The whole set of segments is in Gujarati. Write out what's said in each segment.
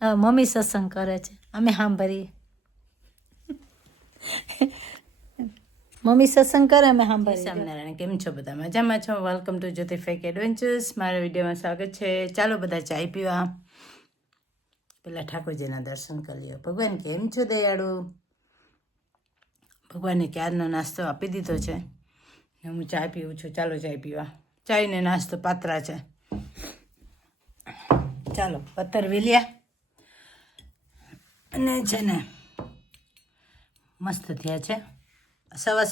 મમ્મી સત્સંગ કરે છે, અમે સાંભળીએ. મમ્મી સત્સંગ કરે, અમે સાંભળીએ. સ્વામિનારાયણ, કેમ છો બધા? મજામાં છો? Welcome to Jyoti fake adventures. મારા વિડીયોમાં સ્વાગત છે. ચાલો બધા ચાય પીવા. પેલા ઠાકોરજીના દર્શન કરી લ્યો. ભગવાન કેમ છો દયાળુ? ભગવાને ક્યારનો નાસ્તો આપી દીધો છે, હું ચા પીવું છું. ચાલો ચાય પીવા. ચાય ને નાસ્તો પાત્રા છે. ચાલો પથ્થર વેલ્યા અને છે ને મસ્ત થયા છે.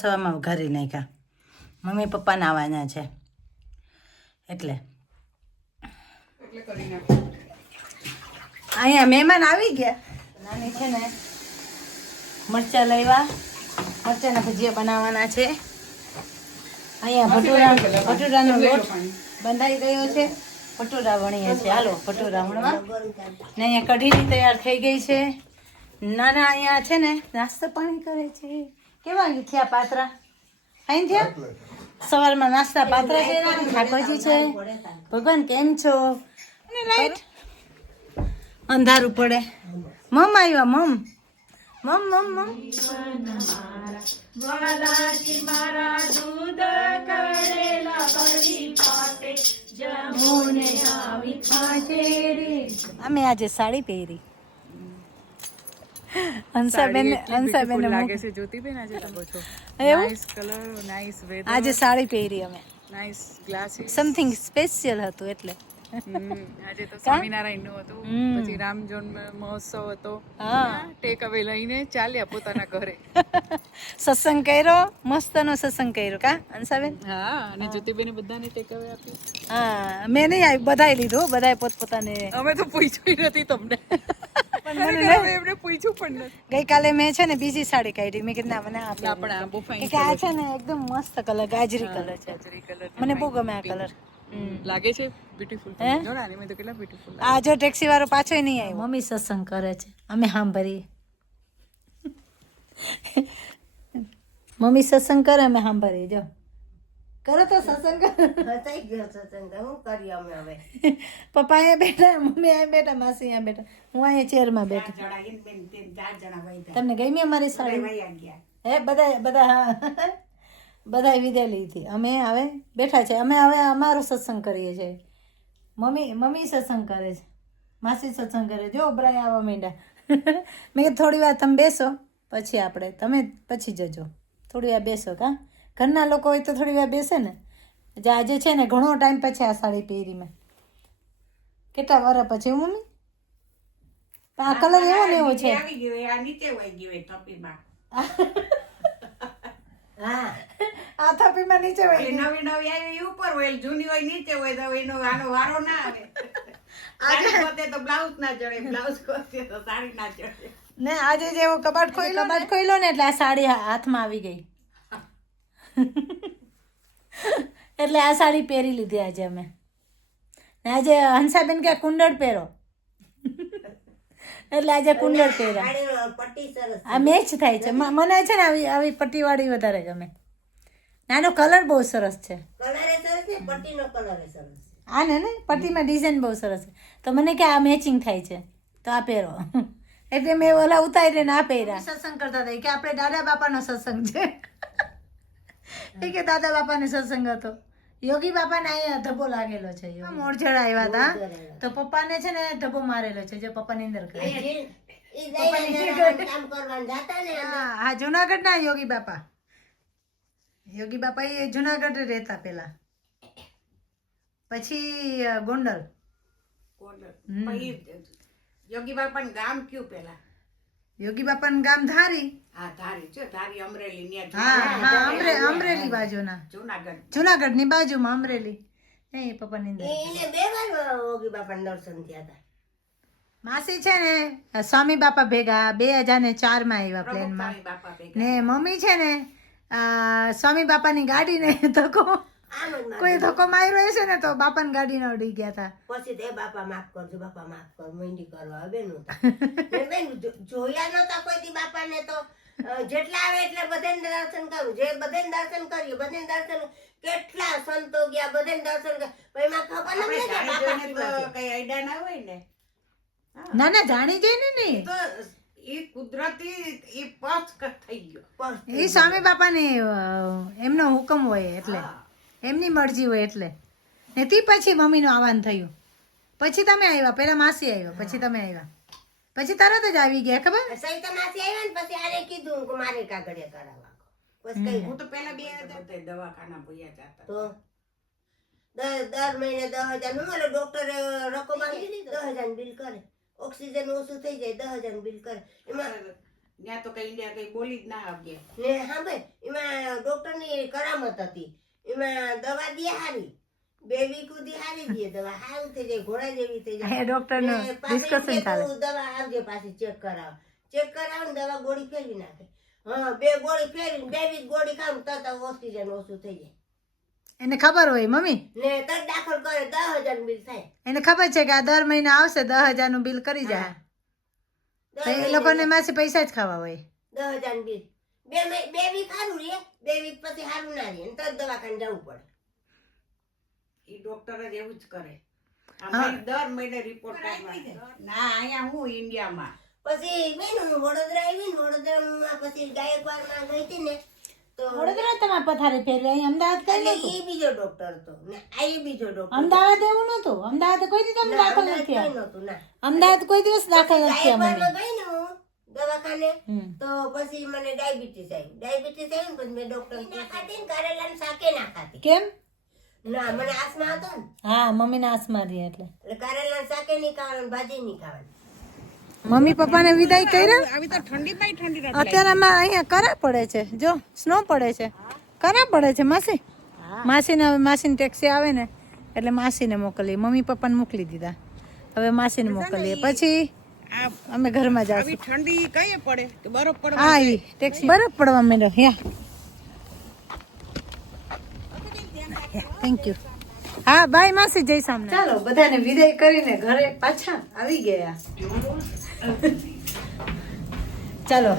સવામાં વઘારી નાખ્યા. મમ્મી પપ્પાને આવવાના છે એટલે અહીંયા મહેમાન આવી ગયા. નાની છે ને મરચાં લાવ્યા, મરચાંના ભજીયા બનાવવાના છે. અહીંયા ભટુરાનો લોટ બંધાઈ ગયો છે. ભટુરા વણીએ છે. હાલો ભટુરા વણવા. ને અહીંયા કઢીની તૈયાર થઈ ગઈ છે. નાના અહીંયા છે ને નાસ્તો પાણી કરે છે. કેવા થયા પાત્રા? અહીં થયા સવારમાં નાસ્તા પાત્રા કર્યા. ઠાકોરજી છે. ભગવાન કેમ છો? અને લાઈટ અંધારું પડે. મમ આવ્યા. મમ મમ મમ મમ અમે આજે સાડી પહેરી. હંસાબેન લાગે છે. જ્યોતિબેન આજે તમે છો. Nice colour, nice weather. આજે સાડી પહેરી અમે. Nice glasses. સમથિંગ સ્પેશિયલ હતું એટલે. આજે તો સ્વામિનારાયણ નું હતું, પછી રામ જન્મ મહોત્સવ હતો. ટેક અવે લઈને ચાલ્યા પોતાના ઘરે. સત્સંગ કર્યો, મસ્ત નો સત્સંગ કર્યો કા હંસાબેન? હા, અને જ્યોતિબેન બધાને ટેક અવે આપી. હા, મેં નહીં આવી, બધાએ લીધું, બધાએ પોતપોતાને. અમે તો પૂછ્યું નથી તમને. એમને પૂછ્યું પણ નથી. ગઈકાલે મેં છે ને બીજી સાડી કાઢી. મેં કીધું ના મને આ છે ને એકદમ મસ્ત કલર, ગાજરી કલર છે. મને બહુ ગમે આ કલર. લાગે છે બ્યુટીફુલ. જોડાની મેં તો કેટલા બ્યુટીફુલ. આ જો ટેક્સી વાળો પાછો નહીં આવ્યો. મમ્મી સત્સંગ કરે છે, અમે સાંભળીએ. મમ્મી સત્સંગ કરે, અમે સાંભળીએ. જો કરો તો સત્સંગ. થઈ ગયો સત્સંગ. હું કરી અમે હવે. પપ્પા અહીંયા બેઠા, મમ્મી અહીંયા બેઠા, માસી અહીંયા બેઠા, હું અહીંયા ચેરમાં બેઠી. તમને ગમી અમારી સાડી? હે બધા હા બધાએ વિદેલી હતી. અમે હવે બેઠા છે. અમે હવે અમારો સત્સંગ કરીએ છીએ. મમ્મી સત્સંગ કરે છે, માસી સત્સંગ કરે. જો ઉભરાય આવવા માંડ્યા. મેં કીધું થોડી વાર તમે બેસો, પછી આપણે તમે પછી જજો. થોડી વાર બેસો કા. ઘરના લોકો હોય તો થોડી વાર બેસે ને. આજે છે ને ઘણો ટાઈમ પછી આ સાડી પહેરી મેં. કેટલા વર્ષ પછી મમ્મી? આ કલર એવો ને એવો છે. હા, આ થપીમાં નીચે હોય. નવી નવી આવી ઉપર હોય, જૂની હોય નીચે હોય, તો એનો આનો વારો ના આવે. આજે પોતે તો બ્લાઉઝ ના ચડે, બ્લાઉઝ કોતે તો સાડી ના ચડે. ને આજે જેવો કબાટ ખોલ્યો ને એટલે આ સાડી હાથમાં આવી ગઈ. એટલે આ સાડી પહેરી લીધી આજે અમે. ને આજે હંસાબેન કે કુંડળ પહેરો, એટલે આજે કુંડળ પહેર્યા. આ મેચ થાય છે. મને છે ને આવી પટ્ટી વાળી વધારે ગમે. આનો કલર બહુ સરસ છે. આ ને પટ્ટીમાં ડિઝાઇન બહુ સરસ છે. તો મને કે આ મેચિંગ થાય છે, તો આ પહેરો. એટલે મેં ઓલા ઉતારીને આ પહેર્યા. સત્સંગ કરતા હતા કે આપણે દાદા બાપાનો સત્સંગ છે. એ કે દાદા બાપાને સત્સંગ હતો. યોગી બાપાને અહીંયા ધબ્બો લાગેલો છે. મોરજડા આવ્યા હતા તો પપ્પાને છે ને ધબ્બો મારેલો છે. જે પપ્પાની અંદર હા, જુનાગઢ ના યોગી બાપા. યોગી બાપા એ જુનાગઢ રહેતા પેલા, પછી ગોંડલ. યોગી બાપાનું ગામ કયું પેલા? યોગી બાપાનું ગામ ધારી. હા, ધારી છે. ધારી અમરેલી. હા, અમરેલી બાજુના. જુનાગઢ ની બાજુમાં અમરેલી. એ પપ્પાની અંદર. એને બે વાર યોગી બાપાના દર્શન થયા હતા. માસી છે ને સ્વામી બાપા ભેગા 2004 માં આવ્યા પ્લેનમાં. ને મમ્મી છે ને સ્વામી બાપાની ગાડીને ધક્કો, કોઈ ધક્કો માર્યો છે ને તો બાપાની ગાડીને ઉડી ગયા હતા. પછી તે બાપા માફ કરજો, બાપા માફ કર, મંડી કરવા બેન જોયા નતા કોઈ દી બાપાને. તો જેટલા આવે એટલે બધાને દર્શન કરું. જે બધાને દર્શન કર્યું, બધાને દર્શન, કેટલા સંતો ગયા, બધાને દર્શન કર્યું. એમાં ખબર નથી કઈ આઈડિયા ના હોય ને. ના ના જાણી જઈ ને નહીં એ કુદરતી એ પક્ષ થઈ ગયો એ સ્વામી બાપાને એમનો હુકમ હોય એટલે એમની મરજી હોય એટલે ને તે પછી મમ્મીનું આવવાનું થયું પછી તમે આવ્યા પહેલા માસી આવ્યો પછી તમે આવ્યા પછી તરત જ આવી ગયા ખબર સહિતા માસી આવ્યા ને પછી આને કીધું કે મારે કાગળિયા કરાવવા પછી કઈ હું તો પેલા 2000 દવાખાના ભૂયા જતા તો દર મહિને 10,000 નું મળે ડોક્ટરે રકમ આપી 10,000 બિલ કરે ઓક્સિજન ઓછું થઈ જાય 10,000 બિલ કરે એમાં ત્યાં તો કઈ બોલી જ ના આવ્યા ને હા ભાઈ એમાં ડોક્ટર ની કરામત હતી એમાં દવા દે હારી 2 વીક સુધી હારી દે દવા હારું થઈ જાય ઘોડા જેવી થઈ જાય ડોક્ટર નું ડિસ્કશન ચાલે દવા આવજે પાછી ચેક કરાવ ને દવા ગોળી ફેરવી નાખે હા 2 ગોળી ફેરવી 2 વીક ગોળી ખાવ તરત ઓક્સિજન ઓછું થઈ જાય એને ખબર હોય મમ્મી ને તરત દાખલ કરે 10,000 બિલ થાય એને ખબર છે કે આ દર મહિને આવશે 10,000 નું બિલ કરી જાય તો એ લોકોને માસે પૈસા જ ખાવા હોય 10,000 બિલ 2 વીક સારું રે 2 વીક પછી સારું ના રે તરત દવાખાને જવું પડે એ ડોક્ટર જ એવું જ કરે અમારે દર મહિને રિપોર્ટ ના અહીંયા હું ઇન્ડિયામાં પછી બેન હું વડોદરા આવી ને વડોદરામાં પછી ગાયકવાડમાં ગઈ હતી ને તો વડોદરા તમારે પથારી ફેરવી અહીં અમદાવાદ કઈ નતું એ બીજો ડોક્ટર હતો ને આ બીજો ડોક્ટર અમદાવાદ એવું નતું અમદાવાદ કોઈ દિવસ તમે દાખલ નથી કઈ થયા નહોતું ના અમદાવાદ કોઈ દિવસ દાખલ નથી થયા મમ્મી ગાયકવાડમાં ગઈ ને હું દવાખાને તો પછી મને ડાયાબિટીસ આવી ને પછી મેં ડોક્ટર ના ખાતી ને કારેલાનું શાકે ના ખાતી કેમ ના મને આસમા હતો ને હા મમ્મી ને આસમા રહી એટલે કારેલાનું શાકે નહીં ખાવાનું ભાજી નહીં ખાવાની મમ્મી પપ્પાને વિદાય કર્યા આવી તો ઠંડી ઠંડી અત્યારે આમાં અહીંયા કરા પડે છે જો સ્નો પડે છે કરા પડે છે માસી માસીની ટેક્સી આવે ને એટલે માસીને મોકલીએ મમ્મી પપ્પાને મોકલી દીધા હવે માસીને મોકલીએ પછી અમે ઘરમાં જાશું ઠંડી કઈ પડે કે બરફ પડે હા એ ટેક્સી બરફ પડવા માંડ્યો યા થેન્ક યુ હા બાય માસી જય સામને ચાલો બધાને વિદાય કરીને ઘરે પાછા આવી ગયા ચાલો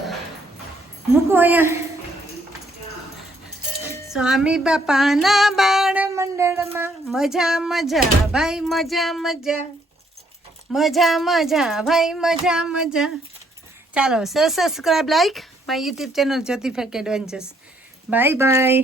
મૂકો અહીંયા સ્વામી બાપાના બાળ મંડળમાં મજા મજા ભાઈ મજા મજા મજા મજા ભાઈ મજા મજા ચાલો subscribe like my YouTube channel Jyoti fake adventures bye bye